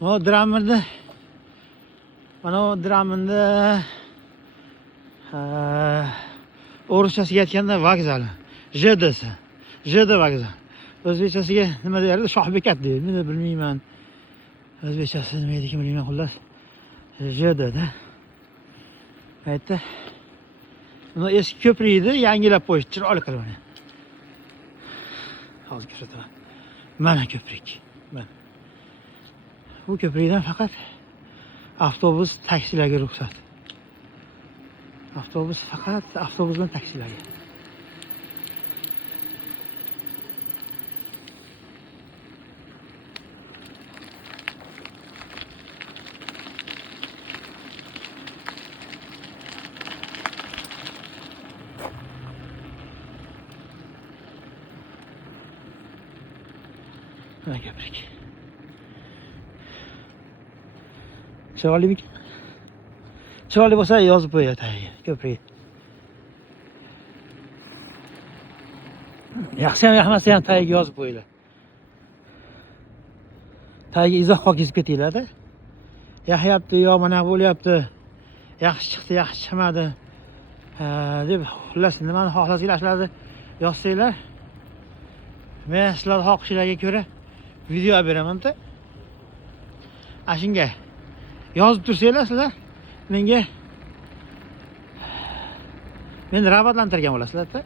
O Dramonda mana o Dramonda o'rischasiga aytganda vokzal. JDsi. JD vokzal. O'zbekchasiga nima deyardi? Shohbekat deydi. Nima bilmayman. O'zbekchasi nima edi bilmayman xullas. JDda. Aytdi. Buni eski ko'prikni yangilab qo'yishdi, chiroyli qilib. Hozir ko'rsataman. Mana ko'prik. Mana. Bu ko'prikdan faqat avtobus, taksilarga ruxsat. Avtobus faqat avtobus bilan taksilarga. Mana ko'prik. Chiroylimi? Chiroyli bo'lsa yozib qo'yadi ko'prik. Yaxshi ham yaxmasa ham tagiga yozib qo'yinglar. Tagiga izoh qolib ketinglar-da. Yaxyapti, yo mana bo'lyapti. Yaxshi chiqdi, yaxshi chiqmadi. Deb xullas nimani xohlasanglar yozsanglar. Men sizlar xohishinglarga ko'ra video olib beraman-da. Ashunga yozib tursanglar sizlar menga meni rag'batlantirgan bo'lasizlar-da.